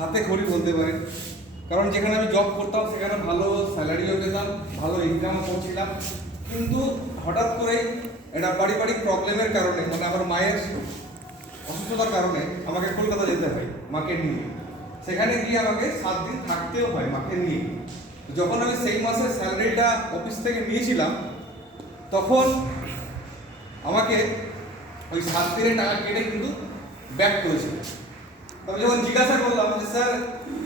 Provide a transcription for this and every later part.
হাতে খড়ি বলতে পারেন, কারণ যেখানে আমি জব করতাম সেখানে ভালো স্যালারিও পেতাম, ভালো ইনকামও করছিলাম। কিন্তু হঠাৎ করে একটা পারিবারিক প্রবলেমের কারণে, মানে আমার মায়ের অসুস্থতার কারণে আমাকে কলকাতা যেতে হয় মাকে নিয়ে। সেখানে গিয়ে আমাকে 7 দিন থাকতেও হয় মাকে নিয়ে। যখন আমি সেই মাসের স্যালারিটা অফিস থেকে নিয়েছিলাম, তখন আমাকে ওই 7 দিনের টাকা কেটে কিন্তু ব্যাক করেছিল। আমি যখন জিজ্ঞাসা করলাম যে স্যার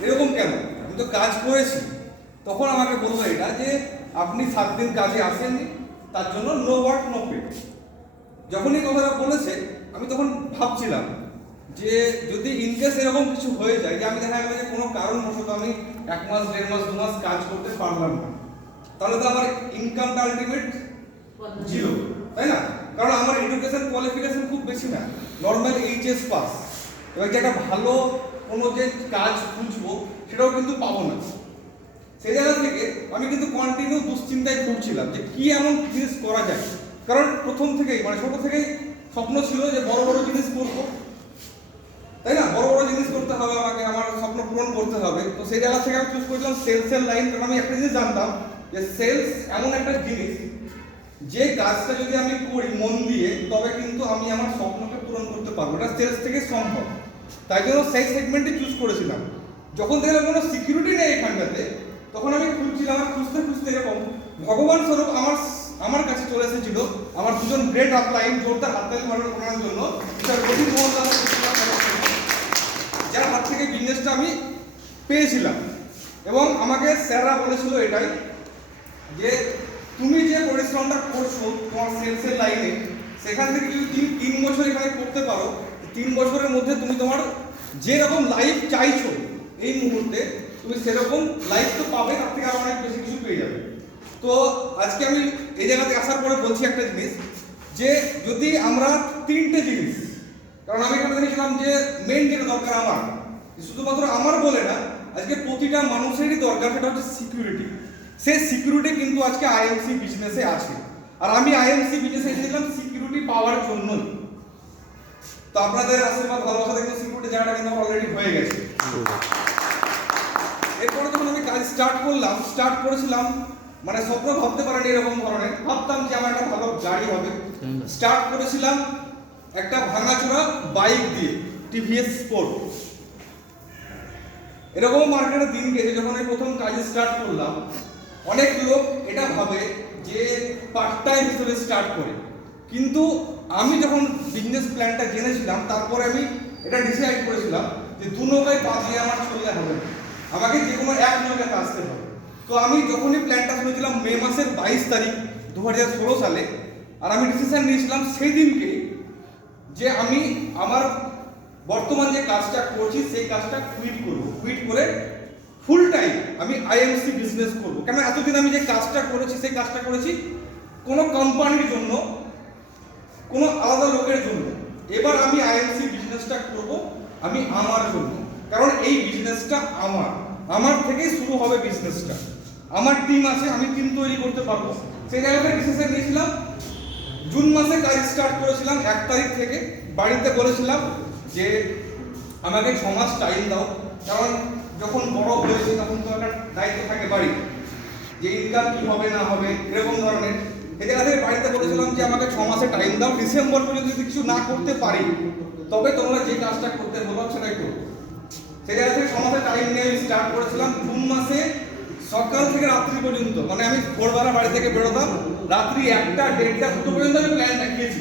এরকম কেন, আমি তো কাজ করেছি, তখন আমাকে বললো এটা যে আপনি 7 দিন কাজে আসেননি, তার জন্য নো ওয়ার্ক নো পে। যখনই কথাটা বলেছে আমি তখন ভাবছিলাম যে যদি ইনকেস এরকম কিছু হয়ে যায় যে আমি দেখা গেল যে কোনো কারণবশত আমি 1 মাস 1.5 মাস 2 মাস কাজ করতে পারলাম না, তাহলে তো আমার ইনকামটা আলটিমেট জিরো, তাই না? কারণ আমার এডুকেশন কোয়ালিফিকেশন খুব বেশি না, নর্মাল এইচএস পাস। এবার যে একটা ভালো কোনো যে কাজ খুঁজবো সেটাও কিন্তু পাবো না। সেই জায়গা থেকে আমি কিন্তু কন্টিনিউ দুশ্চিন্তায় ঘুরছিলাম যে কি এমন জিনিস করা যায়। কারণ প্রথম থেকেই মানে ছোট থেকেই স্বপ্ন ছিল যে বড় বড় জিনিস করবো, তাই না? বড় বড় জিনিস করতে হবে আমাকে, আমার স্বপ্ন পূরণ করতে হবে। তো সেই জায়গা থেকে আমি চুজ করেছিলাম সেলসের লাইন, কারণ আমি একটা জিনিস জানতাম যে সেলস এমন একটা জিনিস যে কাজটা যদি আমি করি মন দিয়ে, তবে কিন্তু আমি আমার স্বপ্নকে পূরণ করতে পারবো, এটা সেলস থেকে সম্ভব। তাই জন্য সেই সেগমেন্টে চুজ করেছিলাম। যখন দেখলাম কোনো সিকিউরিটি নেই এখানটাতে, তখন আমি খুঁজছিলাম, আর খুঁজতে খুঁজতে এরকম ভগবান স্বরূপ আমার কাছে চলে এসেছিল আমার দুজন গ্রেট আপলাইন, জোরদার হাততালি করার জন্য, যার হাত থেকে বিজনেসটা আমি পেয়েছিলাম। এবং আমাকে স্যাররা বলেছিল এটাই যে তুমি যে পরিশ্রমটা করছো তোমার সেলসের লাইনে, সেখান থেকে যদি তুমি 3 বছর এখানে করতে পারো, 3 বছরের মধ্যে তুমি তোমার যেরকম লাইফ চাইছো এই মুহূর্তে তুমি সেরকম লাইফ তো পাবে, তার থেকে আরো অনেক বেশি কিছু পেয়ে যাবে। তো আজকে আমি এই জায়গাতে আসার পরে বলছি একটা জিনিস, যে যদি আমরা 3টে জিনিস, কারণ আমি এখানে দেখেছিলাম যে মেইন যেটা দরকার আমার, শুধুমাত্র আমার বলে না, আজকে প্রতিটা মানুষেরই দরকার, সেটা হচ্ছে সিকিউরিটি। সেই সিকিউরিটি কিন্তু আজকে আইএমসি বিজনেসে আছে, আর আমি আইএমসি বিজনেসে এসেছিলাম সিকিউরিটি পাওয়ার জন্য। তো আপনাদের আশীর্বাদ ভালোবাসা দেখে সিকিউরিটি জায়গাটা কিন্তু অলরেডি হয়ে গেছে। এরপরে যখন আমি কাজ স্টার্ট করেছিলাম, মানে স্বপ্ন ভাবতে পারিনি এরকম ধরনের, ভাবতাম যে আমার একটা ভালো গাড়ি হবে। স্টার্ট করেছিলাম একটা ভাঙাচোরা বাইক দিয়ে, টিভিএস স্পোর্ট। এরকম মার্কেটে দিন গেছে, যখন আমি প্রথম কাজ স্টার্ট করলাম, অনেক লোক এটা ভাবে যে পার্ট টাইম হিসেবে স্টার্ট করে, কিন্তু আমি যখন বিজনেস প্ল্যানটা জেনেছিলাম, তারপরে আমি এটা ডিসাইড করেছিলাম যে 2 নৌকায় পা দিয়ে আমার চললে হবে না, আমাকে যে কোনো এক নৌকায় আসতে হবে। তো আমি যখনই প্ল্যানটা শুনেছিলাম মে মাসের 22 তারিখ 2016 সালে, আর আমি ডিসিশন নিয়েছিলাম সেই দিনকে যে আমি আমার বর্তমান যে কাজটা করছি সেই কাজটা কুইট করে ফুল টাইম আমি আইএমসি বিজনেস করব। কেন এতদিন আমি যে কাজটা করেছি সেই কাজটা করেছি কোনো কোম্পানির জন্য, কোনো আলাদা লোকের জন্য। এবার আমি আইএমসি বিজনেসটা করব আমি আমার জন্য, কারণ এই বিজনেসটা আমার থেকেই শুরু হবে বিজনেসটা। আমার টিম আছে, আমি টিম তৈরি করতে পারবো। সেই জায়গায় ডিসিশন নিয়েছিলাম। জুন মাসে কাজ স্টার্ট করেছিলাম 1 তারিখ থেকে। বাড়িতে বলেছিলাম যে আমাকে 6 মাস টাইম দাও, কারণ যখন বড় হয়েছে তখন তো একটা দায়িত্ব থাকে বাড়ি, যে ইনকাম কি হবে না হবে এরকম ধরনের। এই জায়গা থেকে বাড়িতে বলেছিলাম যে আমাকে 6 মাসের টাইম দাও, ডিসেম্বর পর্যন্ত যদি কিছু না করতে পারি তবে তোমরা যে কাজটা করতে বলো সেটাই করবো। সেই জায়গা থেকে 6 মাসের টাইম নিয়ে আমি স্টার্ট করেছিলাম। জুন মাসে সকাল থেকে রাত্রি পর্যন্ত, মানে আমি ভোরবেলা বাড়ি থেকে বেরোতাম, রাত্রি 1টা 1:30 2টো পর্যন্ত আমি প্ল্যান দেখিয়েছি।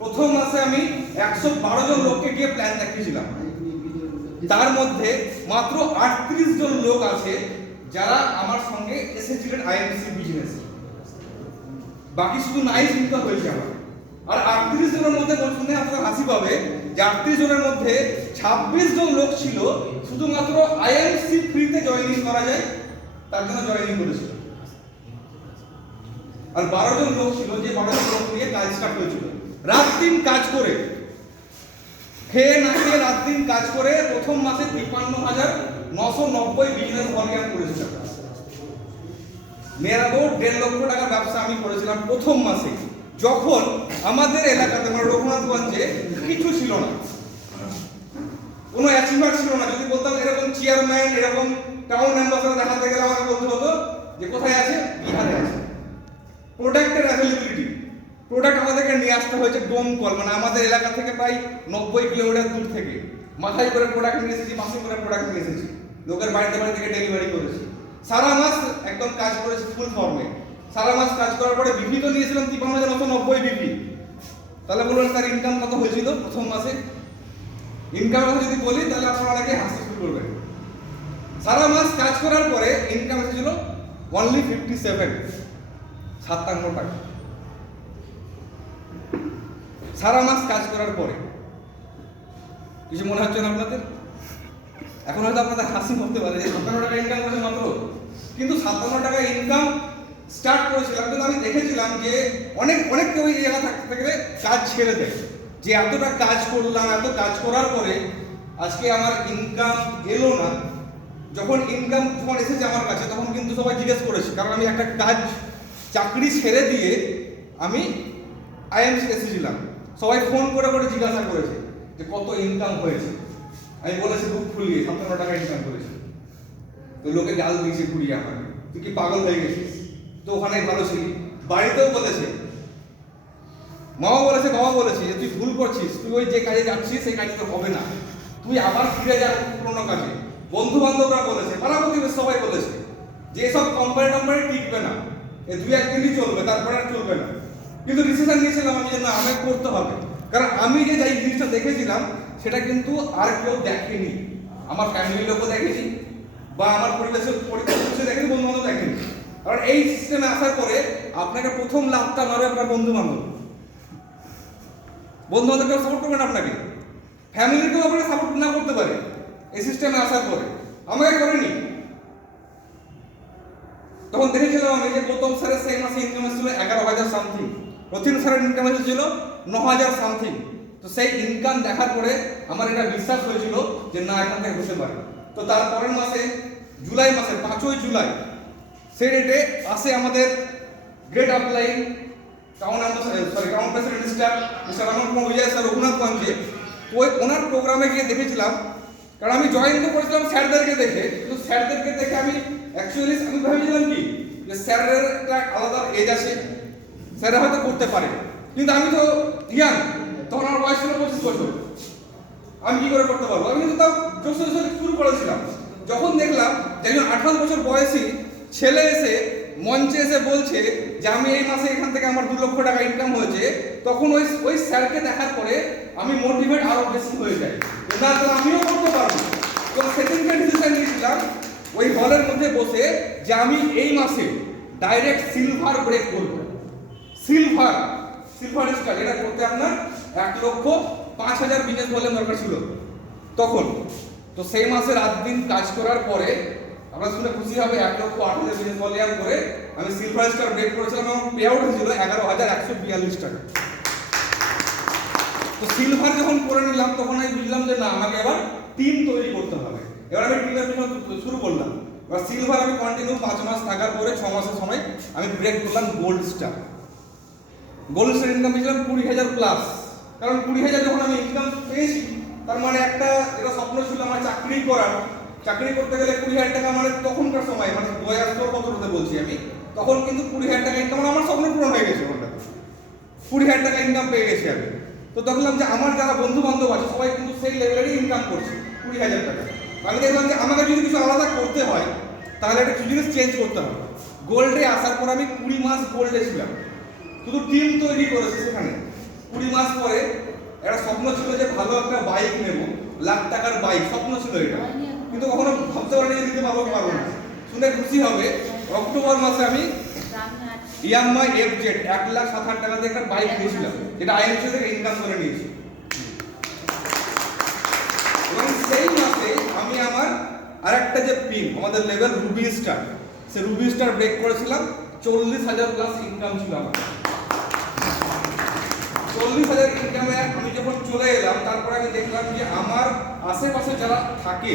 প্রথম মাসে আমি 112 জন লোককে গিয়ে প্ল্যান দেখিয়েছিলাম। তার মধ্যে মাত্র 38 জন লোক আছে যারা আমার সঙ্গে এসেছিলেন আইএমসি বিজনেস, বাকি শুধু নাই চিন্তা হয়েছে আমার। আর 38 জনের মধ্যে শুনে আপনারা হাসি পাবে যে 38 জনের মধ্যে 26 জন লোক ছিল শুধুমাত্র আইএমসি ফ্রিতে জয়েনিং করা যায় তার জন্য জয়েনিং করেছিল, আর 12 জন লোক ছিল যে 12 জন লোক নিয়ে কাজ স্টার্ট হয়েছিল। রাত দিন কাজ করে, খেয়ে না খেয়ে রাত দিন কাজ করে প্রথম মাসে 53,990 বিজনেস ভলিউম করেছিলাম। মেরাদো 1.5 লক্ষ টাকার ব্যবসা আমি করেছিলাম প্রথম মাসে, যখন আমাদের এলাকাতে মানে রঘুনাথগঞ্জে কিছু ছিল না। কোনো অ্যাচিভার ছিল না। যদি বলতাম এরকম চেয়ারম্যান, এরকম টাউন অ্যাম্বাসাডার দেখাতে গেলে আমাকে বলতে হতো যে কোথায় আছে, বিহারে আছে। প্রোডাক্টের অ্যাভেলেবিলিটি, প্রোডাক্ট আমাদেরকে নিয়ে আসতে হয়েছে ডোমকল, মানে আমাদের এলাকা থেকে প্রায় 90 কিলোমিটার দূর থেকে মাথায় করে প্রোডাক্ট নিয়ে এসেছি, মাসে করে প্রোডাক্ট নিয়ে এসেছি, লোকের বাড়িতে বাড়ি থেকে ডেলিভারি করেছি। সারা মাস একদম কাজ করেছি ফুল ফর্মে। সারা মাস কাজ করার পরে বিপি তো নিয়েছিলাম 53,990 বিপি। তাহলে বলুন স্যার ইনকাম কত হয়েছিল প্রথম মাসে? ইনকাম কথা যদি বলি তাহলে আপনারা অনেকে হাসতে শুরু করবেন। সারা মাস কাজ করার পরে ইনকাম এসেছিল অনলি 57 টাকা। সারা মাস কাজ করার পরে কিছু মনে হচ্ছে না আপনাদের? এখন হয়তো আপনাদের হাসি করতে পারে যে 57 টাকা ইনকাম করেছে মাত্র, কিন্তু 57 টাকা ইনকাম স্টার্ট করেছিলাম, কিন্তু আমি দেখেছিলাম যে অনেক অনেক কেউ এই জায়গা থাকতে গেলে কাজ ছেড়ে দেয়, যে এতটা কাজ করলাম, এত কাজ করার পরে আজকে আমার ইনকাম এলো না। যখন ইনকাম এসেছে আমার কাছে তখন কিন্তু সবাই জিজ্ঞেস করেছে, কারণ আমি একটা কাজ চাকরি ছেড়ে দিয়ে আমি আইএমসি এসেছিলাম। সবাই ফোন করে করে জিজ্ঞাসা করেছে যে কত ইনকাম হয়েছে। আমি বলেছি বুক ফুলিয়ে 57 টাকা ইনকাম করেছি। তো লোকে গাল দিয়েছে ঘুরিয়ে আমাকে, তুই কি পাগল হয়ে গেছিস, তো ওখানে ভালো ছিলি। বাড়িতেও বলেছে, মামা বলেছে, বাবা বলেছে যে তুই ভুল করছিস, তুই ওই যে কাজে যাচ্ছিস সেই কাজে তো হবে না, তুই আবার ফিরে যা পুরোনো কাজে। বন্ধু বান্ধবরা বলেছে, পাড়া প্রতিবেশী সবাই বলেছে যে এসব কোম্পানি টম্পানি টিকবে না, এই 2-1 দিনই চলবে, তারপরে আর চলবে না। কিন্তু ডিসিশন নিয়েছিলাম আমি যে না, আমাকে করতে হবে, কারণ আমি যে যাই জিনিসটা দেখেছিলাম সেটা কিন্তু আর কেউ দেখেনি। আমার ফ্যামিলির লোকও দেখেনি, বা আমার পরিবেশের দেখেনি, বন্ধু বান্ধব দেখেনি। কারণ এই সিস্টেমে আসার পরে আপনাকে প্রথম লাভটা মারবে আপনার বন্ধু বান্ধব। বন্ধু বান্ধব কেউ সাপোর্ট করবেন আপনাকে, ফ্যামিলির কেউ আপনাকে সাপোর্ট না করতে পারে এই সিস্টেমে আসার পরে। আমাকে করেনি। তখন দেখেছিলাম আমি যে গৌতম স্যারের সেই মাসে ইনকাম এসেছিল 11,000 সামথিং, রথিন স্যারের ইনকাম এসেছিল 9,000 সামথিং। তো সেই ইনকাম দেখার পরে আমার এটা বিশ্বাস হয়েছিল যে না, এখান থেকে হতে পারে। তো তারপরের মাসে জুলাই মাসে 5ই জুলাই সেই ডেটে আসে আমাদের great upline town president mister আমার বিজয় স্যার রঘুনাথগঞ্জে। ওই ওনার প্রোগ্রামে গিয়ে দেখেছিলাম, কারণ আমি জয়েন তো করেছিলাম স্যারদেরকে দেখে, কিন্তু স্যারদেরকে দেখে আমি ভেবেছিলাম কি যে স্যারের একটা আলাদা এজ আছে, স্যাররা হয়তো করতে পারে, কিন্তু আমি তো ইয়াং, তখন আমার বয়স ছিল 25 বছর, আমি কি করে করতে পারবো? আমি কিন্তু তাও জোশে শুরু করেছিলাম। যখন দেখলাম যে একজন 28 বছর বয়সী ছেলে এসে মঞ্চে এসে বলছে যে আমি এই মাসে এখান থেকে আমার 2 লক্ষ টাকা ইনকাম হয়েছে, তখন ওই স্যারকে দেখার পরে আমি মোটিভেট আরো বেশি হয়ে যাই, না তো আমিও করতে পারবো। তো সেকেন্ডে ডিসিশন নিয়েছিলাম ওই হলের মধ্যে বসে যে আমি এই মাসে ডাইরেক্ট সিলভার ব্রেক করব। সিলভার স্টার, এটা করতে আপনার 1,05,000 বিজনেস ভলিউম দরকার ছিল তখন। তো সেই মাসে রাত দিন কাজ করার পরে আমরা শুনে খুশি হবে 1,08,000 বিজনেস ভলিউম করে আমি সিলভার স্টার ব্রেক করেছিলাম এবং পে আউট হয়েছিল 11,142 টাকা। তো সিলভার যখন করে নিলাম তখন আমি বুঝলাম যে না, আমাকে এবার টিম তৈরি করতে হবে। এবার আমি টিমের পিছনে শুরু করলাম। এবার সিলভার আমি কন্টিনিউ 5 মাস থাকার পরে 6 মাসের সময় আমি ব্রেক করলাম gold star. Gold star income পেয়েছিলাম 20,000 প্লাস। কারণ 20,000 যখন আমি ইনকাম পেয়েছি, তার মানে একটা এটা স্বপ্ন ছিল আমার চাকরি করার। চাকরি করতে গেলে 20,000 টাকা, মানে তখনকার সময়, মানে 2017 বলছি আমি, তখন কিন্তু 20,000 টাকা ইনকাম, আমার স্বপ্ন পূরণ হয়ে গেছে। ওটা 20,000 টাকা ইনকাম পেয়ে গেছি আমি। তো দেখলাম যে আমার যারা বন্ধু বান্ধব আছে সবাই কিন্তু সেই লেভেলেরই ইনকাম করছে 20,000 টাকা। আমি দেখলাম যে আমাকে যদি কিছু আলাদা করতে হয় তাহলে একটা কিছু জিনিস চেঞ্জ করতে হবে। গোল্ডে আসার পর আমি 20 মাস গোল্ডে ছিলাম, শুধু টিম তৈরি করেছি সেখানে। 20 মাস পরে একটা স্বপ্ন ছিল যে ভালো একটা বাইক নেব, লাখ টাকার বাইক, স্বপ্ন ছিল এটা, কিন্তু কখনো ভাবতে পারিনি যে দিতে পারবো না। শুনে খুশি হবে, অক্টোবর মাসে আমি ইয়ামাহা FZ 1,07,000 টাকা দিয়ে একটা বাইক নিয়েছিলাম, যেটা আইএমসি থেকে ইনকাম করে নিয়েছি। এবং সেই মাসে আমি আমার আরেকটা যে পিন আমাদের লেভেল রুবি স্টার, সে রুবি স্টার ব্রেক করেছিলাম। 40,000 প্লাস ইনকাম ছিল আমার। 40,000 ইনকামে আমি যখন চলে এলাম, তারপরে আমি দেখলাম যে আমার আশেপাশে যারা থাকে,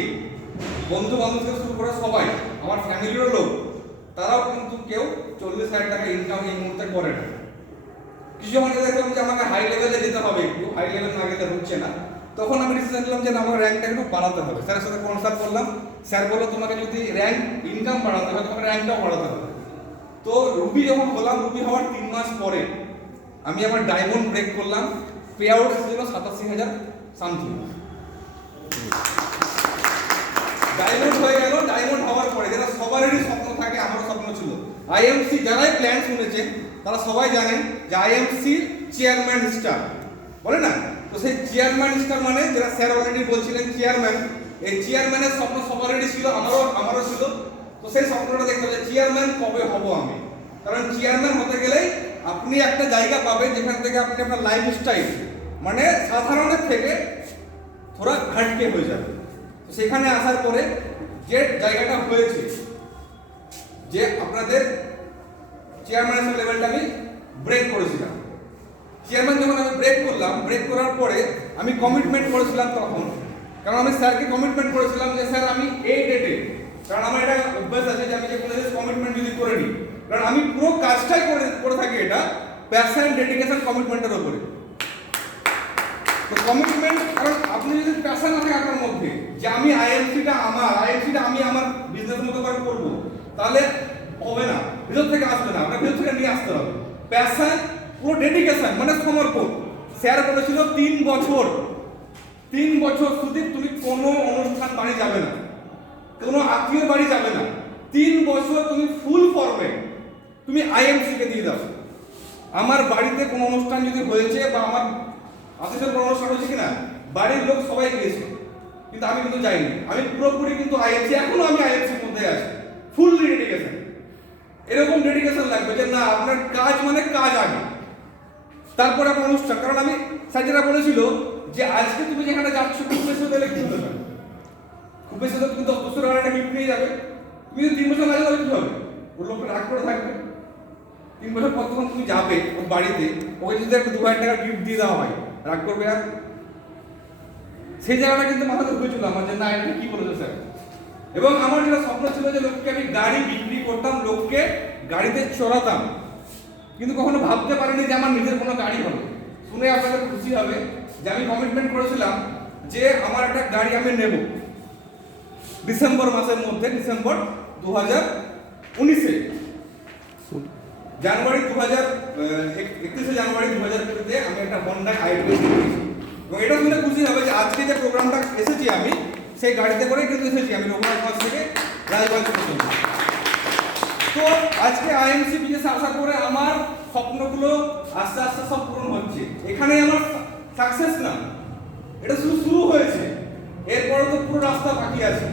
বন্ধু বান্ধব থেকে শুরু করে সবাই, আমার ফ্যামিলিরও লোক, তারাও কিন্তু কেউ 40,000 টাকা ইনকাম এই মুহূর্তে করে না। কিছু মানুষ দেখলাম যে আমাকে হাই লেভেলে যেতে হবে, একটু হাই লেভেল না গেলে হচ্ছে না। তখন আমি ডিসিশন নিলাম যে না, আমার র্যাঙ্কটা একটু বাড়াতে হবে। স্যারের সাথে কনসাল্ট করলাম, স্যার বললো তোমাকে যদি র্যাঙ্ক ইনকাম বাড়াতে হয় তোমাকে র্যাঙ্কটাও বাড়াতে হবে। তো রুবি যখন হলাম, রুবি হওয়ার 3 মাস পরে আমি আমার ডায়মন্ড ব্রেক করলাম, পে আউট এসেছিল 87,000 সামথিং। ডায়মন্ড হয়ে গেল। ডায়মন্ড হওয়ার পরে যেটা সবারই স্বপ্ন থাকে, আমারও স্বপ্ন ছিল, আইএমসি যারাই প্ল্যান শুনেছেন তারা সবাই জানেন যে আইএমসি চেয়ারম্যান স্টার বলে না। তো সেই চেয়ারম্যান স্টার মানে যেটা স্যার অলরেডি বলছিলেন চেয়ারম্যান, এই চেয়ারম্যানের স্বপ্ন সবারই ছিল, আমারও ছিল। তো সেই স্বপ্নটা দেখতে হবে চেয়ারম্যান কবে হব আমি, কারণ চেয়ারম্যান হতে গেলে আপনি একটা জায়গা পাবেন যেখান থেকে আপনি আপনার লাইফস্টাইল মানে সাধারণের থেকে থোড়া হাটকে হয়ে যাবে। তো সেখানে আসার পরে যে জায়গাটা হয়েছে যে আপনাদের চেয়ারম্যানের লেভেলটা আমি ব্রেক করেছিলাম। চেয়ারম্যান যখন আমি ব্রেক করলাম, ব্রেক করার পরে আমি কমিটমেন্ট করেছিলাম তখন, কারণ আমি স্যারকে কমিটমেন্ট করেছিলাম যে স্যার আমি এই ডেটে, কারণ আমার এটা অভ্যাস আছে যে আমি যে কোনো কমিটমেন্ট যদি করে নিই, কারণ আমি পুরো কাজটাই করে থাকি এটা প্যাশন, ডেডিকেশন, কমিটমেন্টের উপরে। তো কমিটমেন্ট, কারণ আপনি যদি প্যাশন থাকে আপনার মধ্যে যে আমি আইএমসিটা আমি আমার বিজনেস মতো করে করবো, তাহলে হবে না, ভিতর থেকে আসবে না, আপনার ভিতর থেকে নিয়ে আসতে হবে প্যাশন, পুরো ডেডিকেশন মানে সমর্পণ। স্যার বলেছিল 3 বছর সুদীপ তুমি কোনো অনুষ্ঠান বাড়ি যাবে না, কোনো আত্মীয় বাড়ি যাবে না, 3 বছর তুমি ফুল ফর্মে তুমি আইএমসি কে দিয়ে দাও। আমার বাড়িতে কোনো অনুষ্ঠান যদি হয়েছে বা আমার আত্মীয় কোনো অনুষ্ঠান হয়েছে কিনা, বাড়ির লোক সবাই গিয়েছে, কিন্তু আমি কিন্তু যাইনি। আমি পুরোপুরি কিন্তু আইএমসি, এখনো আমি আইএমসির মধ্যে আছি, ফুললি ডেডিকেশন। এরকম ডেডিকেশন লাগবে যে না আপনার কাজ মানে কাজ আগে, তারপরে আপনার অনুষ্ঠান। কারণ আমি স্যার যেটা বলেছিল যে আজকে তুমি যেখানে যাচ্ছ খুব বেশি হলে কি হতে পারে, খুব বেশি হলে তুমি 10 বছর আগে একটা গিফট নিয়ে যাবে, তুমি যদি 3 বছর লাগে তাহলে কি হবে, ওর লোকটা রাগ করে থাকবে। 3 বছর পর তখন তুমি যাবে ওর বাড়িতে, ওকে যদি একটা 2,000 টাকা গিফট দিয়ে দেওয়া হয়, রাগ করবে আর? সেই জায়গাটা কিন্তু মাথাতে ঢুকেছিল আমার যে না এটা কি বলেছে স্যার। এবং আমার যেটা স্বপ্ন ছিল যে লোককে আমি গাড়ি বিক্রি করতাম, লোককে গাড়িতে চড়াতাম, কিন্তু কখনো ভাবতে পারিনি যে আমার নিজের কোনো গাড়ি হবে। শুনে আপনাদের খুশি হবে যে আমি কমিটমেন্ট করেছিলাম যে আমার একটা গাড়ি আমি নেব ডিসেম্বর মাসের মধ্যে, ডিসেম্বর 2019-এ, জানুয়ারি 31 জানুয়ারি 2020-তে আমি একটা হন্ডা i20 কিনেছি। এবং এটা শুনে খুশি হবে যে আজকে যে প্রোগ্রামটা এসেছি আমি সেই গাড়িতে করেই কিন্তু এসেছি আমি রঘুনাথগঞ্জ থেকে রায়গঞ্জ পর্যন্ত। তো আজকে আইএমসি বিজনেস আসার পরে আমার স্বপ্নগুলো আস্তে আস্তে সব পূরণ হচ্ছে। এখানে আমার সাকসেস না, এটা শুরু হয়েছে, এরপরে তো পুরো রাস্তা বাকি আছে।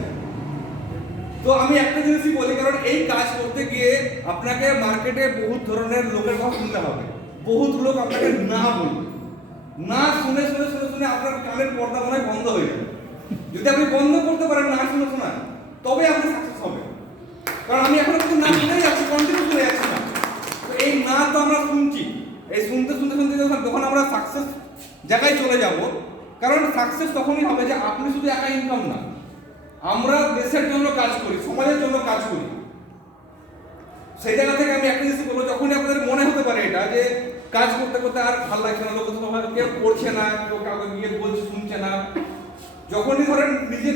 তো আমি একটা জিনিসই বলি, কারণ এই কাজ করতে গিয়ে আপনাকে মার্কেটে বহুত ধরনের লোকের কথা শুনতে হবে, বহুত লোক আপনাকে না বলবে, না শুনে শুনে শুনে শুনে আপনার কানের পর্দা মনে হয় বন্ধ হয়ে যাবে। যদি আপনি বন্ধ করতে পারেন না শুনে শোনা, তবে আপনি সাকসেস হবে। কারণ আমি এখন কিন্তু না শুনেই যাচ্ছি, কন্টিনিউ করে যাচ্ছি না। তো এই না তো আমরা শুনছি, এই শুনতে শুনতে শুনতে যখন আমরা সাকসেস জায়গায় চলে যাব, কারণ সাকসেস তখনই হবে যে আপনি শুধু একা ইনকাম না, আমরা দেশের জন্য কাজ করি, সমাজের জন্য কাজ করি। সেই জায়গা থেকে আমি একটা জিনিস বলবো, যখনই আপনাদের মনে হতে পারে এটা যে কাজ করতে করতে আর ভালো লাগছে না, লোক কেউ করছে না, কেউ কাউকে গিয়ে বলছে শুনছে না, যখনই ধরেন নিজে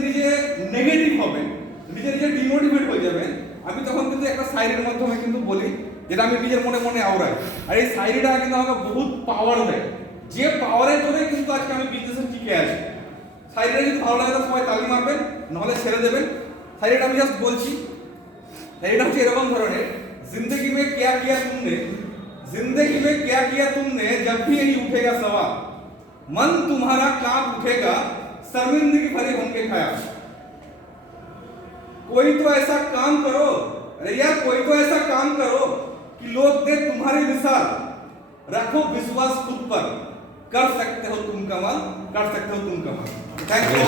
নেগেটিভ হবে, নিজে ডিমোটিভেট হয়ে যাবেন, আমি তখন কিন্তু একটা সাইরির মাধ্যমে কিন্তু বলি, যেটা আমি নিজের মনে মনে আওড়াই। আর এই সাইরিটা কিন্তু আমাকে বহুত পাওয়ার দেয়, যে পাওয়ারের জন্য কিন্তু আজকে আমি বিজনেসে টিকে আছি। সাইরিটা যদি ভালো লাগে সবাই তালি মারবেন, নাহলে ছেড়ে দেবেন। সাইরিটা আমি জাস্ট বলছি, সাইরিটা হচ্ছে এরকম ধরনের, जिंदगी में क्या किया तुमने जब भी यही उठेगा सवाल, मन तुम्हारा कांप उठेगा, शर्मिंदगी भरे होंगे ख्याल। कोई तो ऐसा काम करो, अरे यार कोई तो ऐसा काम करो कि लोग दे तुम्हारी मिसाल, रखो विश्वास खुद पर, कर सकते हो तुम कमाल, कर सकते हो तुम कमाल। Thank you.